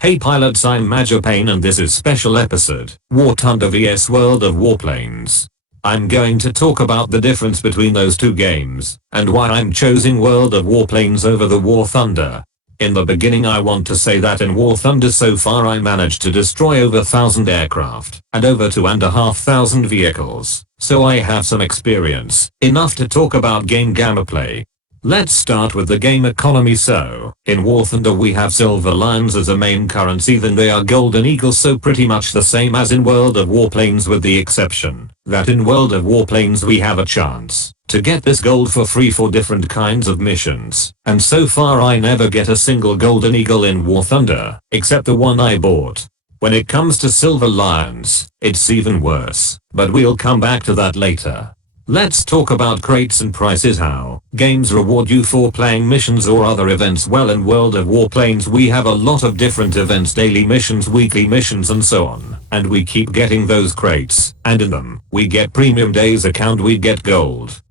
Hey pilots, I'm Major Payne and this is special episode, War Thunder vs World of Warplanes. I'm going to talk about the difference between those two games, and why I'm choosing World of Warplanes over the War Thunder. In the beginning I want to say that in War Thunder so far I managed to destroy over 1,000 aircraft, and over 2,500 vehicles, so I have some experience, enough to talk about game gameplay. Let's start with the game economy. So, in War Thunder we have silver lions as a main currency, then they are golden eagles, so pretty much the same as in World of Warplanes, with the exception that in World of Warplanes we have a chance to get this gold for free for different kinds of missions, and so far I never get a single golden eagle in War Thunder, except the one I bought. When it comes to silver lions, it's even worse, but we'll come back to that later. Let's talk about crates and prices. How games reward you for playing missions or other events. Well, in World of Warplanes we have a lot of different events, daily missions, weekly missions and so on, and we keep getting those crates, and in them we get premium days account, we get gold.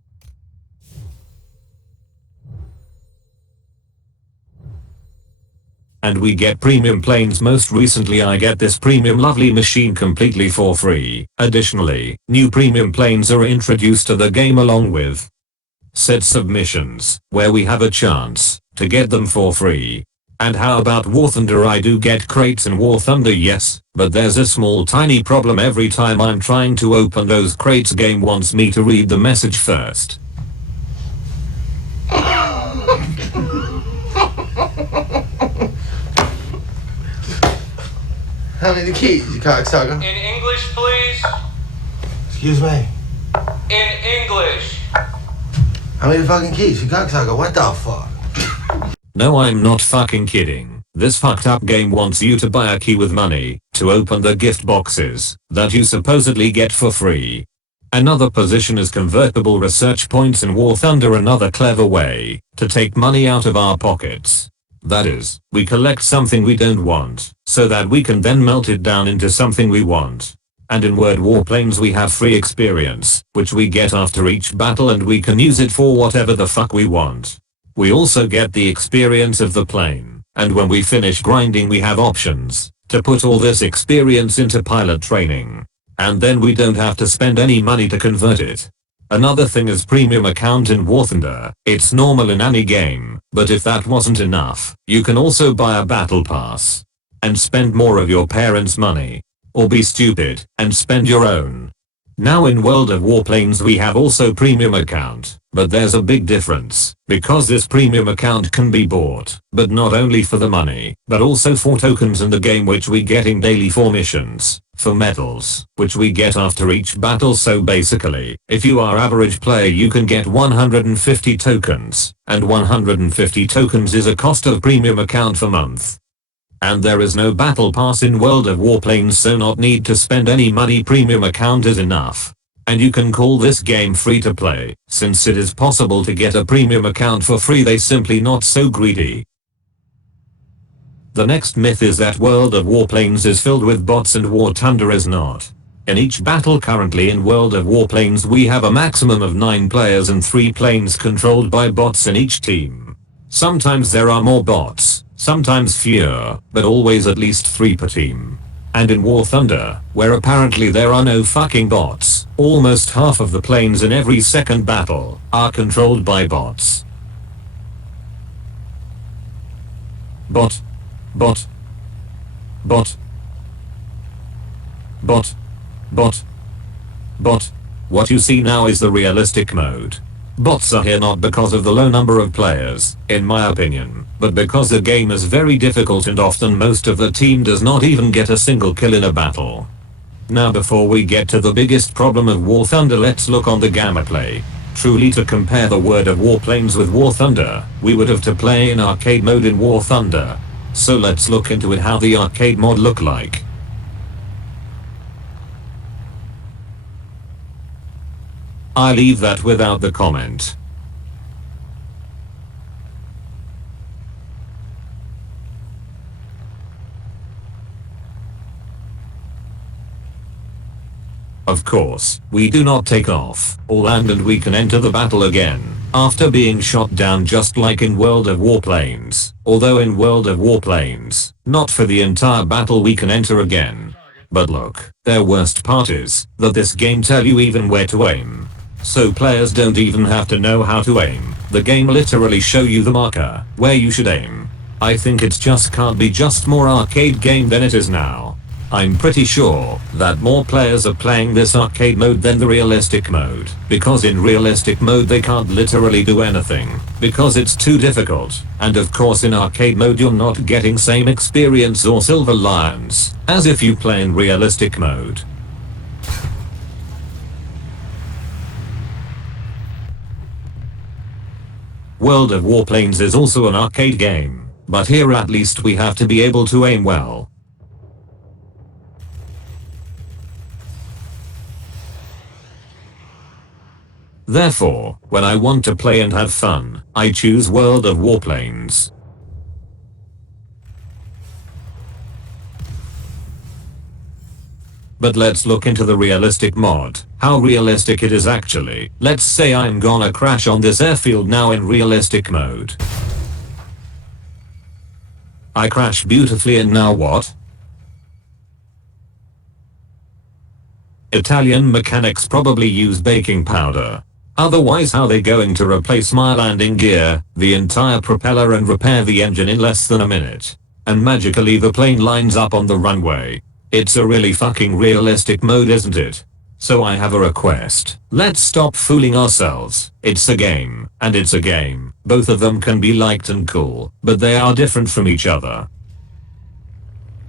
And we get premium planes. Most recently I get this premium lovely machine completely for free. Additionally, new premium planes are introduced to the game along with sets of missions, where we have a chance to get them for free. And how about War Thunder? I do get crates in War Thunder, yes, but there's a small tiny problem. Every time I'm trying to open those crates, game wants me to read the message first. How many keys, you cocksucker? In English, please. Excuse me? In English. How many fucking keys, you cocksucker? What the fuck? No, I'm not fucking kidding. This fucked up game wants you to buy a key with money to open the gift boxes that you supposedly get for free. Another position is convertible research points in War Thunder, another clever way to take money out of our pockets. That is, we collect something we don't want, so that we can then melt it down into something we want. And in World Warplanes we have free experience, which we get after each battle, and we can use it for whatever the fuck we want. We also get the experience of the plane, and when we finish grinding we have options to put all this experience into pilot training. And then we don't have to spend any money to convert it. Another thing is premium account in War Thunder. It's normal in any game, but if that wasn't enough, you can also buy a battle pass and spend more of your parents' money, or be stupid and spend your own. Now in World of Warplanes we have also premium account, but there's a big difference, because this premium account can be bought, but not only for the money, but also for tokens in the game, which we getting daily for missions, for medals, which we get after each battle. So basically, if you are average player you can get 150 tokens, and 150 tokens is a cost of premium account per month. And there is no battle pass in World of Warplanes, so not need to spend any money, premium account is enough. And you can call this game free to play, since it is possible to get a premium account for free. They simply not so greedy. The next myth is that World of Warplanes is filled with bots and War Thunder is not. In each battle currently in World of Warplanes we have a maximum of 9 players and 3 planes controlled by bots in each team. Sometimes there are more bots, sometimes fewer, but always at least 3 per team. And in War Thunder, where apparently there are no fucking bots, almost half of the planes in every second battle are controlled by bots. Bot. Bot. Bot. Bot. Bot. Bot. What you see now is the realistic mode. Bots are here not because of the low number of players, in my opinion, but because the game is very difficult and often most of the team does not even get a single kill in a battle. Now before we get to the biggest problem of War Thunder, let's look on the gameplay. Truly, to compare the World of Warplanes with War Thunder, we would have to play in arcade mode in War Thunder. So let's look into it, how the arcade mod look like. I leave that without the comment. Of course, we do not take off or land and we can enter the battle again after being shot down just like in World of Warplanes. Although in World of Warplanes, not for the entire battle we can enter again. But look, their worst part is that this game tell you even where to aim. So players don't even have to know how to aim. The game literally show you the marker where you should aim. I think it just can't be just more arcade game than it is now. I'm pretty sure that more players are playing this arcade mode than the realistic mode, because in realistic mode they can't literally do anything, because it's too difficult, and of course in arcade mode you're not getting same experience or silver lions, as if you play in realistic mode. World of Warplanes is also an arcade game, but here at least we have to be able to aim well. Therefore, when I want to play and have fun, I choose World of Warplanes. But let's look into the realistic mod, how realistic it is actually. Let's say I'm gonna crash on this airfield now in realistic mode. I crash beautifully and now what? Italian mechanics probably use baking powder. Otherwise how they going to replace my landing gear, the entire propeller and repair the engine in less than a minute? And magically the plane lines up on the runway. It's a really fucking realistic mode, isn't it? So I have a request. Let's stop fooling ourselves. It's a game, and it's a game. Both of them can be liked and cool, but they are different from each other.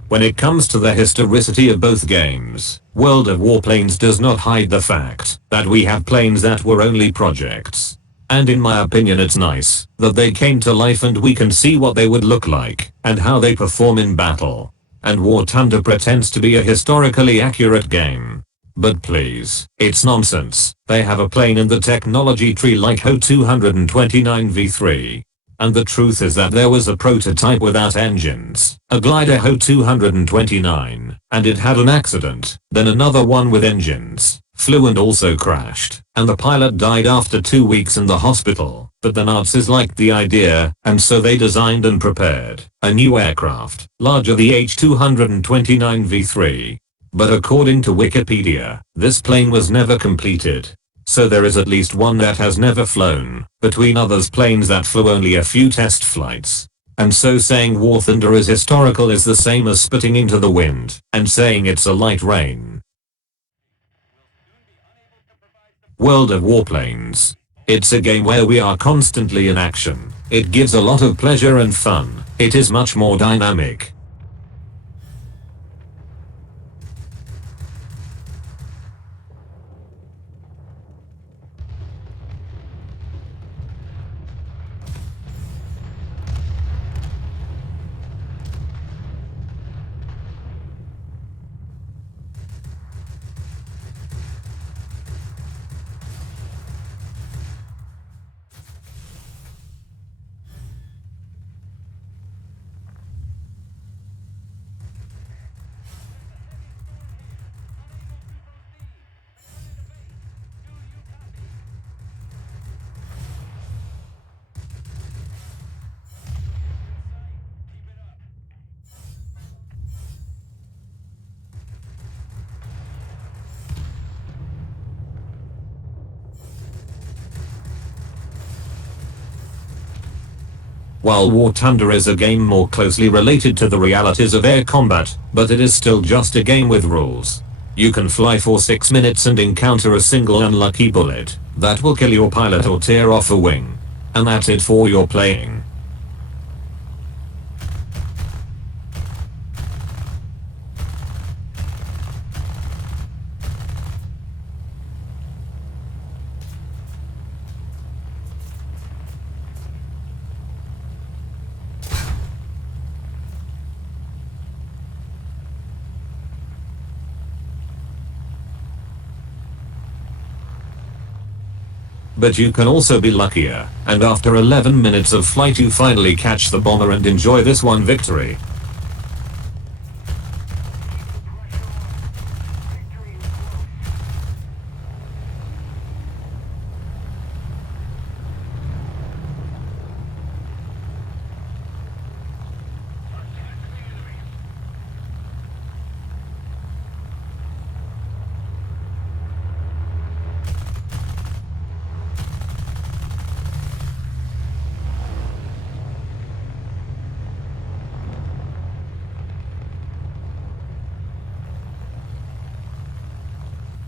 When it comes to the historicity of both games, World of Warplanes does not hide the fact that we have planes that were only projects. And in my opinion it's nice that they came to life and we can see what they would look like and how they perform in battle. And War Thunder pretends to be a historically accurate game. But please, it's nonsense. They have a plane in the technology tree like HO 229 V3. And the truth is that there was a prototype without engines, a glider HO 229, and it had an accident, then another one with engines, flew and also crashed, and the pilot died after 2 weeks in the hospital. But the Nazis liked the idea, and so they designed and prepared a new aircraft, larger the H 229 V3. But according to Wikipedia, this plane was never completed. So there is at least one that has never flown, between others planes that flew only a few test flights. And so saying War Thunder is historical is the same as spitting into the wind and saying it's a light rain. World of Warplanes. It's a game where we are constantly in action. It gives a lot of pleasure and fun. It is much more dynamic. While War Thunder is a game more closely related to the realities of air combat, but it is still just a game with rules. You can fly for 6 minutes and encounter a single unlucky bullet that will kill your pilot or tear off a wing. And that's it for your playing. But you can also be luckier, and after 11 minutes of flight you finally catch the bomber and enjoy this one victory.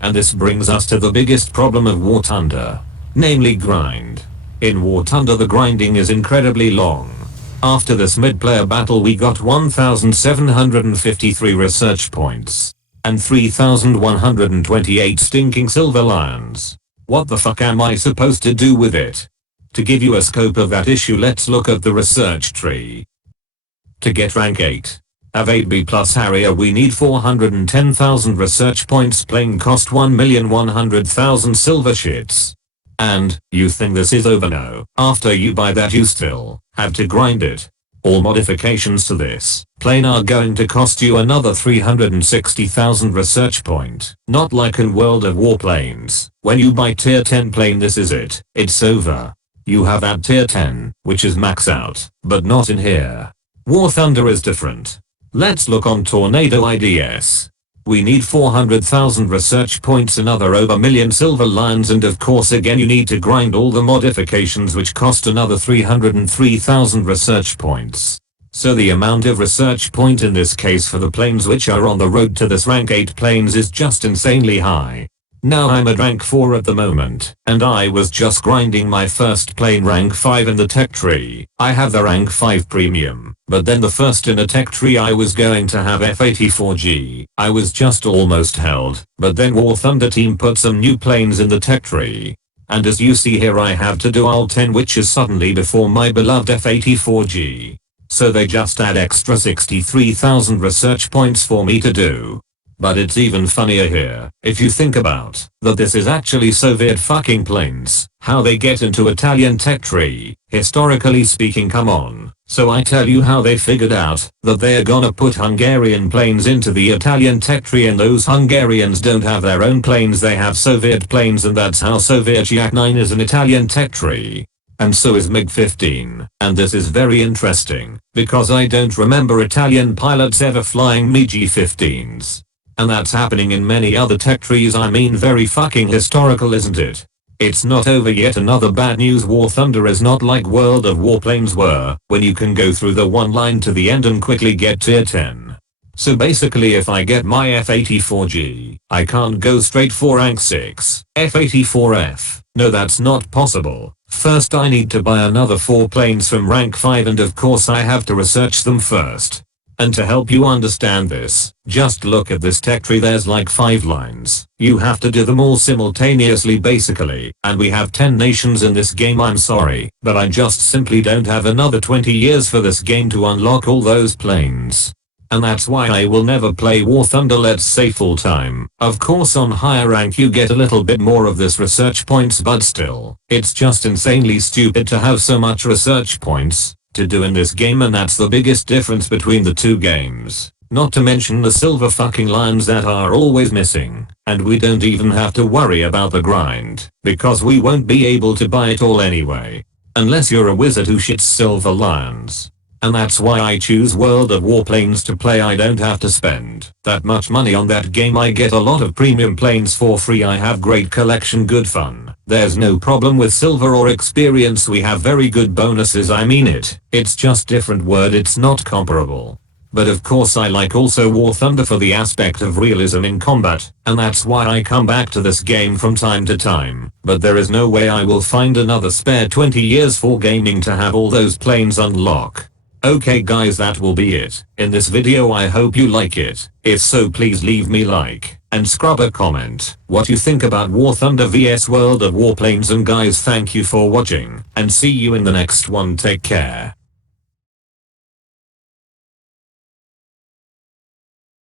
And this brings us to the biggest problem of War Thunder. Namely grind. In War Thunder the grinding is incredibly long. After this mid-player battle we got 1,753 research points. And 3,128 stinking silver lions. What the fuck am I supposed to do with it? To give you a scope of that issue, let's look at the research tree. To get rank 8 of 8B plus Harrier we need 410,000 research points. Plane cost 1,100,000 silver shits. And, you think this is over? No. After you buy that you still have to grind it. All modifications to this plane are going to cost you another 360,000 research point. Not like in World of Warplanes. When you buy tier 10 plane this is it. It's over. You have at tier 10, which is max out, but not in here. War Thunder is different. Let's look on Tornado IDS. We need 400,000 research points, another over million silver lions, and of course again you need to grind all the modifications which cost another 303,000 research points. So the amount of research point in this case for the planes which are on the road to this rank 8 planes is just insanely high. Now I'm at rank 4 at the moment, and I was just grinding my first plane rank 5 in the tech tree. I have the rank 5 premium, but then the first in a tech tree I was going to have F-84G. I was just almost held, but then War Thunder team put some new planes in the tech tree. And as you see here I have to do Alt 10, which is suddenly before my beloved F-84G. So they just add extra 63,000 research points for me to do. But it's even funnier here, if you think about that this is actually Soviet fucking planes, how they get into Italian tech tree, historically speaking, come on. So I tell you how they figured out that they're gonna put Hungarian planes into the Italian tech tree, and those Hungarians don't have their own planes, they have Soviet planes, and that's how Soviet Yak-9 is an Italian tech tree. And so is MiG-15. And this is very interesting, because I don't remember Italian pilots ever flying MiG-15s. And that's happening in many other tech trees. I mean, very fucking historical, isn't it? It's not over yet. Another bad news: War Thunder is not like World of Warplanes were, when you can go through the one line to the end and quickly get tier 10. So basically if I get my F-84G, I can't go straight for rank 6, F-84F. No, that's not possible. First I need to buy another 4 planes from rank 5, and of course I have to research them first. And to help you understand this, just look at this tech tree. There's like 5 lines. You have to do them all simultaneously basically, and we have 10 nations in this game. I'm sorry, but I just simply don't have another 20 years for this game to unlock all those planes. And that's why I will never play War Thunder, let's say, full time. Of course on higher rank you get a little bit more of this research points, but still, it's just insanely stupid to have so much research points to do in this game, and that's the biggest difference between the two games. Not to mention the silver fucking lions that are always missing, and we don't even have to worry about the grind, because we won't be able to buy it all anyway. Unless you're a wizard who shits silver lions. And that's why I choose World of Warplanes to play. I don't have to spend that much money on that game. I get a lot of premium planes for free. I have great collection, good fun. There's no problem with silver or experience. We have very good bonuses. I mean it's just different word. It's not comparable. But of course I like also War Thunder for the aspect of realism in combat, and that's why I come back to this game from time to time. But there is no way I will find another spare 20 years for gaming to have all those planes unlock. Okay guys, that will be it in this video. I hope you like it. If so, please leave me like and scrub a comment what you think about War Thunder vs World of Warplanes. And guys, thank you for watching, and see you in the next one. Take care.